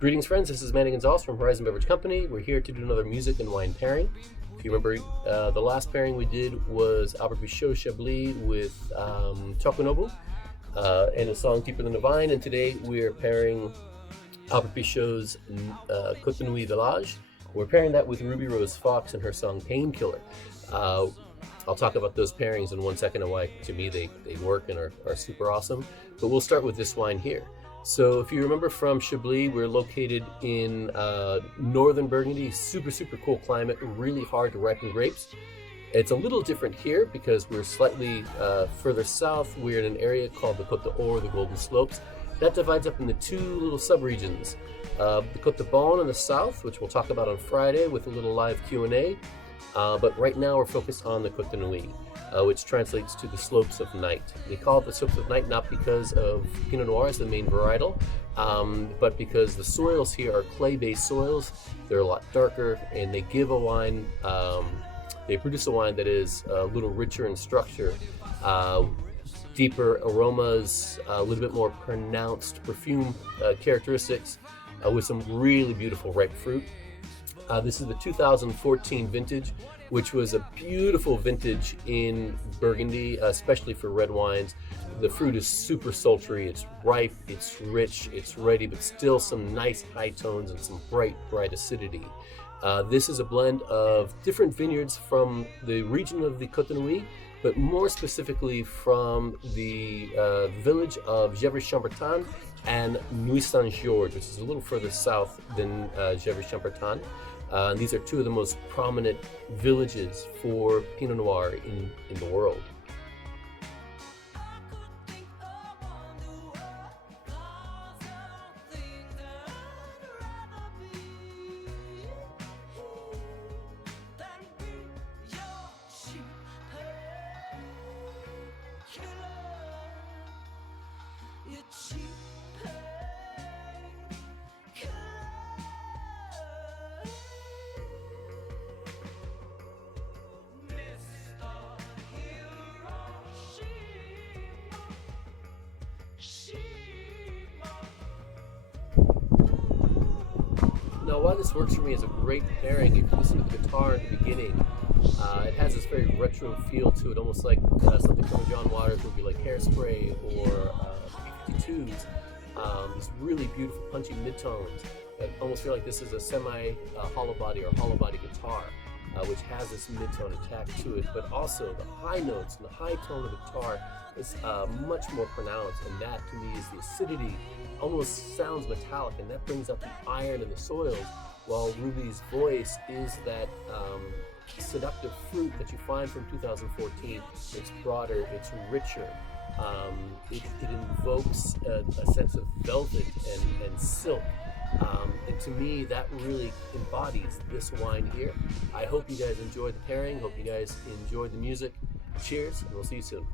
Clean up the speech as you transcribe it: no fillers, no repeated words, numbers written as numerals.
Greetings, friends. This is Manny Gonzales from Horizon Beverage Company. We're here to do another music and wine pairing. If you remember, the last pairing we did was Albert Bichot Chablis with Choconobo and a song Deeper Than the Vine. And today we're pairing Albert Bichot's Cote de Nuit Village. We're pairing that with Ruby Rose Fox and her song Painkiller. I'll talk about those pairings in 1 second and why, to me, they work and are super awesome. But we'll start with this wine here. So if you remember from Chablis, we're located in northern Burgundy, super cool climate, really hard to ripen grapes. It's a little different here because we're slightly further south. We're in an area called the Côte d'Or, the Golden Slopes. That divides up into two little subregions. The Côte de Beaune in the south, which we'll talk about on Friday with a little live Q&A. But right now we're focused on the Cote de Nuit, which translates to the slopes of night. They call it the slopes of night not because of Pinot Noir as the main varietal, but because the soils here are clay-based soils. They're a lot darker, and they give a wine, they produce a wine that is a little richer in structure, deeper aromas, a little bit more pronounced perfume characteristics, with some really beautiful ripe fruit. This is the 2014 vintage, which was a beautiful vintage in Burgundy, especially for red wines. The fruit is super sultry, it's ripe, it's rich, it's ready, but still some nice high tones and some bright acidity. This is a blend of different vineyards from the region of the Cote de Nuit, but more specifically from the village of Gevrey-Chambertin and Nuit Saint-Georges, which is a little further south than Gevrey-Chambertin. These are two of the most prominent villages for Pinot Noir in the world. Now, why this works for me as a great pairing, if you listen to the guitar in the beginning, it has this very retro feel to it, almost like something from John Waters would be like Hairspray or B-52s. These really beautiful punchy midtones that almost feel like this is a semi-hollow body or hollow body guitar, which has this midtone attached to it, but also the high notes and the high tone of the guitar is much more pronounced, and that to me is the acidity. Almost sounds metallic, and that brings out the iron in the soils, while Ruby's voice is that seductive fruit that you find from 2014. It's broader, it's richer, it invokes a sense of velvet and silk, and to me that really embodies this wine here. I hope you guys enjoyed the pairing, hope you guys enjoyed the music. Cheers, and we'll see you soon.